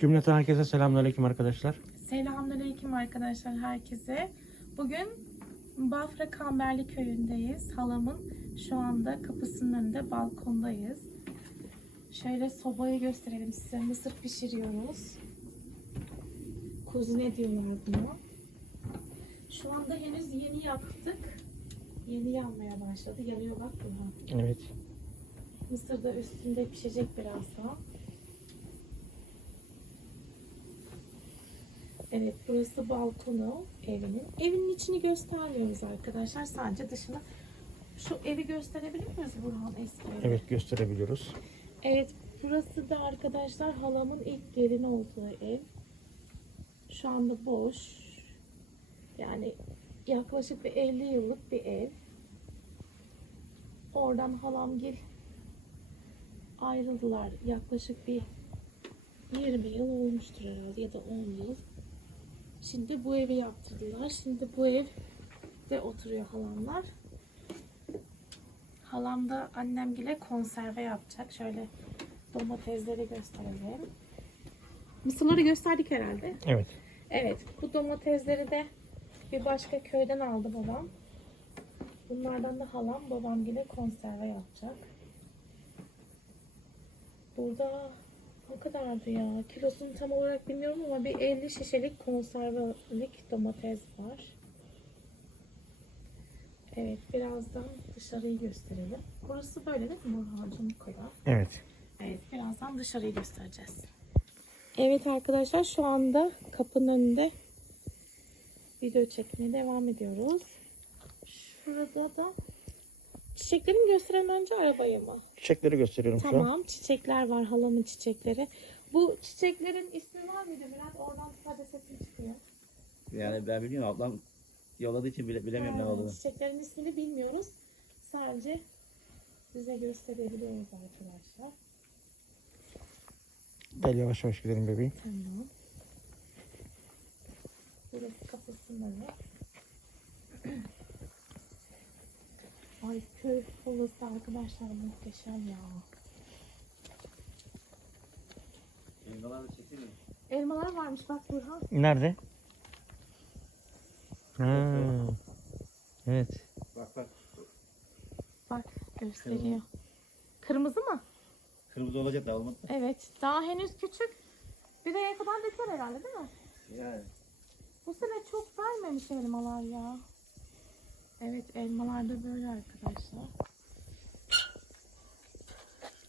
Cümleten herkese selamünaleyküm arkadaşlar. Selamünaleyküm arkadaşlar herkese. Bugün Bafra Kamberli köyündeyiz. Halamın şu anda kapısının önünde balkondayız. Şöyle sobayı gösterelim size. Mısır pişiriyoruz. Kuzine diyorlar buna. Şu anda henüz yeni yaktık. Yeni yanmaya başladı. Yanıyor bak buna. Evet. Mısır da üstünde pişecek birazdan. Evet burası balkonu evinin. Evinin içini göstermiyoruz arkadaşlar. Sadece dışını. Şu evi gösterebilir miyiz Burhan eski evi? Evet gösterebiliyoruz. Evet burası da arkadaşlar halamın ilk gelin olduğu ev. Şu anda boş. Yani yaklaşık bir 50 yıllık bir ev. Oradan halamgil ayrıldılar. Yaklaşık bir 20 yıl olmuştur herhalde ya da 10 yıl. Şimdi bu evi yaptırdılar. Şimdi bu evde oturuyor halamlar. Halam da annemgile konserve yapacak. Şöyle domatesleri gösterelim. Mısırları gösterdik herhalde. Evet. Evet, bu domatesleri de bir başka köyden aldı babam. Bunlardan da halam babam gibi konserve yapacak. Burada ne kadardı ya? Kilosunu tam olarak bilmiyorum ama bir 50 şişelik konservelik domates var. Evet, birazdan dışarıyı gösterelim. Burası böyle değil mi Burhan'cığım bu kadar? Evet. Evet, birazdan dışarıyı göstereceğiz. Evet arkadaşlar şu anda kapının önünde video çekmeye devam ediyoruz. Şurada da çiçekleri mi gösteren önce arabayı mı? Çiçekleri gösteriyorum şu an. Tamam çiçekler var halamın çiçekleri. Bu çiçeklerin ismi var mıydı Bülent? Oradan sadece sesim çıkıyor. Yani ben biliyorum ablam yolladığı için bile, bilemiyorum ne Ha, olduğunu. Çiçeklerin ismini bilmiyoruz. Sadece size gösterebiliyoruz arkadaşlar. Gel yavaş yavaş gidelim bebeğim. Tamam. Burası kapısında ne? Ay köy havası arkadaşlar muhteşem ya. Elmalar da mi? Elmalar varmış bak Burhan. Nerede? Ha. Evet. Bak bak. Bak gösteriyor. Kırmızı mı? Kırmızı olacak da olmadı. Evet. Daha henüz küçük. Bir aya kadar döker herhalde değil mi? Yani. Bu sene çok vermemiş elmalar ya. Evet elmalar da böyle arkadaşlar.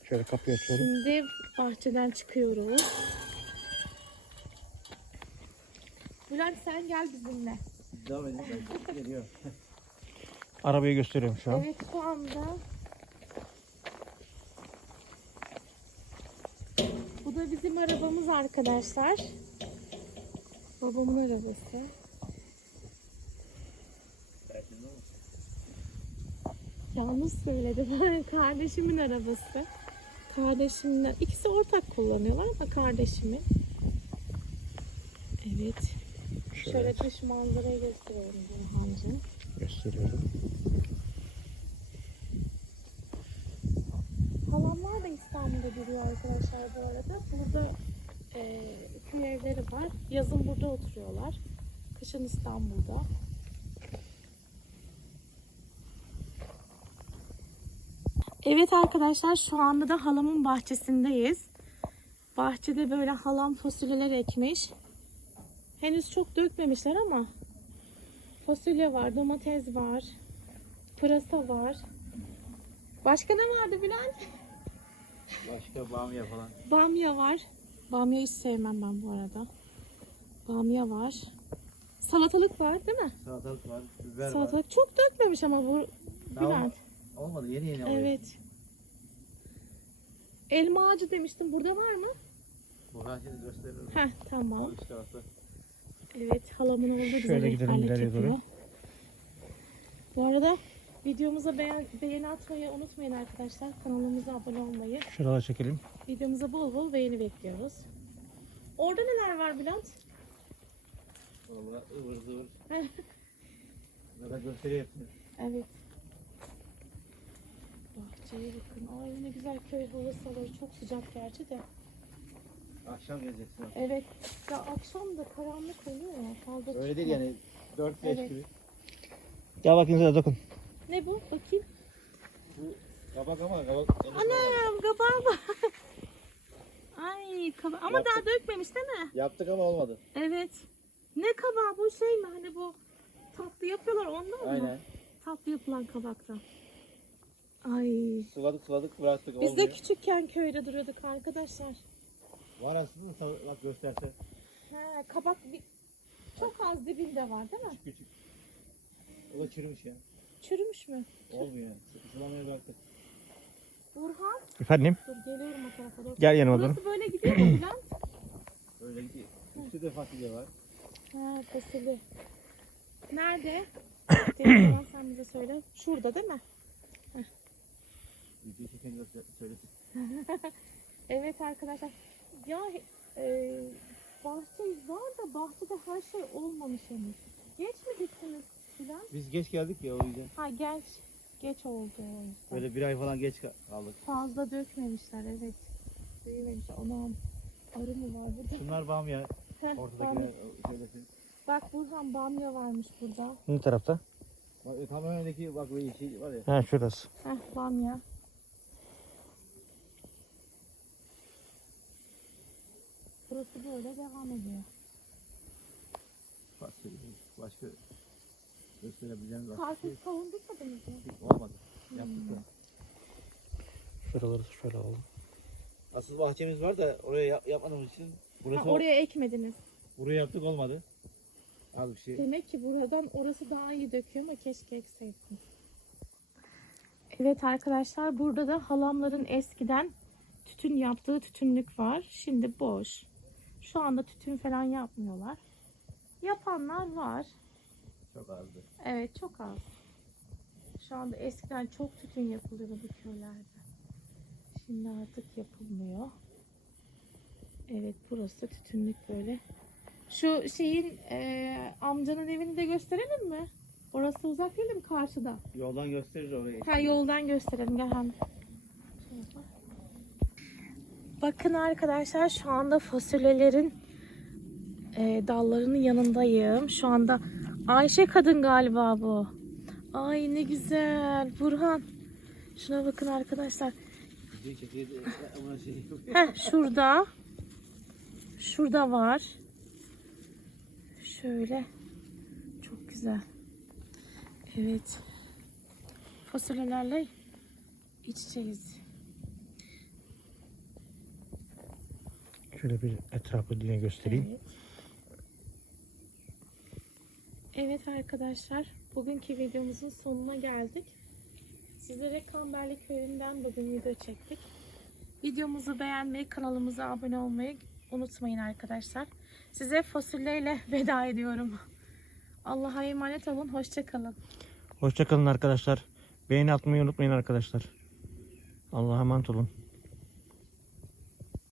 Şöyle kapıyı açıyorum. Şimdi bahçeden çıkıyoruz. Bülent sen gel bizimle. Devam edin. Geliyor. Arabayı gösteriyorum şu an. Evet şu anda Bu da bizim arabamız arkadaşlar. Babamın arabası. Yalnız söyledim. Kardeşimin arabası. Kardeşimle ikisi ortak kullanıyorlar ama kardeşimin. Evet. Şöyle, Şöyle dış manzarayı gösteriyorum Burhan'cığım. gösteriyorum. Halamlar da İstanbul'da duruyor arkadaşlar bu arada. Burada e, köy evleri var. Yazın burada oturuyorlar. Kışın İstanbul'da. Evet arkadaşlar şu anda da halamın bahçesindeyiz. Bahçede böyle halam fasulyeler ekmiş. Henüz çok dökmemişler ama fasulye var, domates var, pırasa var. Başka ne vardı Bülent? Başka bamya falan. Bamya var. Bamya hiç sevmem ben bu arada. Bamya var. Salatalık var değil mi? Salatalık var. Biber var. Salatalık çok dökmemiş ama bu Bülent. Olmadı yeni yeni oluyor. Evet. Elma ağacı demiştim. Burada var mı? Burhan şimdi gösteririm. Heh tamam. O üst tarafta. Evet halamın oğlu bize Şöyle gidelim rehberlik ileriye yapıyor. doğru. Bu arada videomuza beğen, beğeni atmayı unutmayın arkadaşlar. Kanalımıza abone olmayı. Şurada çekelim. Videomuza bol bol beğeni bekliyoruz. Orada neler var Bülent? Valla ıvır zıvır. Burada gösteriyor hepsini. Evet. Bahçeye bakın. Ay ne güzel köy havası alıyor. Çok sıcak gerçi de. Akşam geleceksin. Evet. Ya akşam da karanlık oluyor ya. Fazla Öyle değil yani 4-5 Evet. gibi. Gel bakın size dokun. Ne bu? Bakayım. Kabak ama kabak. Anam kabağa bak. Ay kaba ama Yaptık. daha dökmemiş değil mi? Yaptık ama olmadı. Evet. Ne kabağı bu şey mi? Hani bu tatlı yapıyorlar ondan mı? Aynen. Tatlı yapılan kabaktan. Ay. Suladık suladık bıraktık Biz olmuyor. de küçükken köyde duruyorduk arkadaşlar. Var aslında sa- bak gösterse. Ha, kabak bir... çok az dibinde var değil mi? Küçük. O da çürümüş ya. Çürümüş mü? Olmuyor yani. Sıkışılamaya bıraktık. Burhan. Efendim? Dur geliyorum o tarafa doğru. Gel yanıma doğru. Burası böyle gidiyor mu Bülent? Öyle gidiyor. Üstte de fasulye var. Ha fasulye. Nerede? Sen bize söyle. Şurada değil mi? Çeken söylesin. Evet arkadaşlar. Ya e, bahçe var da bahçede her şey olmamış henüz. Geç mi gittiniz Bülent? Biz geç geldik ya o yüzden. Ha geç. Geç oldu o yüzden. Böyle bir ay falan geç ka- kaldık. Fazla dökmemişler evet. Büyümemişler. Anam arı mı var burada? Şunlar bamya. Ortadakiler söylesin. Bak Burhan bamya varmış burada. Ne tarafta? Bak e, tam önündeki bak böyle şey var ya. Ha şurası. Heh bamya. Burası böyle devam ediyor. Fasulye. Başka gösterebileceğimiz başka bir şey Karpuz kavun dikmediniz mi? olmadı. Yaptık da. Şuraları şöyle oldu. Asıl bahçemiz var da oraya yap- yapmadığımız için burası Ha, oraya ekmediniz. buraya yaptık olmadı. Az bir şey. Demek ki buradan orası daha iyi döküyor ama keşke ekseydiniz. Evet arkadaşlar burada da halamların eskiden tütün yaptığı tütünlük var. Şimdi boş. Şu anda tütün falan yapmıyorlar. Yapanlar var. Çok azdı. Evet çok az. Şu anda eskiden çok tütün yapılıyordu bu köylerde. Şimdi artık yapılmıyor. Evet burası tütünlük böyle. Şu şeyin eee, amcanın evini de gösterelim mi? Orası uzak değil mi karşıda? Yoldan gösterir orayı. Ha yoldan gösterelim gel hem. Bakın arkadaşlar şu anda fasulyelerin e, dallarının yanındayım. Şu anda Ayşe kadın galiba bu. Ay ne güzel. Burhan. Şuna bakın arkadaşlar. Heh şurada. Şurada var. Şöyle. Çok güzel. Evet. Fasulyelerle iç Şöyle bir etrafı yine göstereyim. Evet. Evet arkadaşlar, bugünkü videomuzun sonuna geldik. Sizlere Kamberli köyünden bugün video çektik. Videomuzu beğenmeyi, kanalımıza abone olmayı unutmayın arkadaşlar. Size fasulyeyle veda ediyorum. Allah'a emanet olun, hoşçakalın. Hoşçakalın arkadaşlar. Beğeni atmayı unutmayın arkadaşlar. Allah'a emanet olun.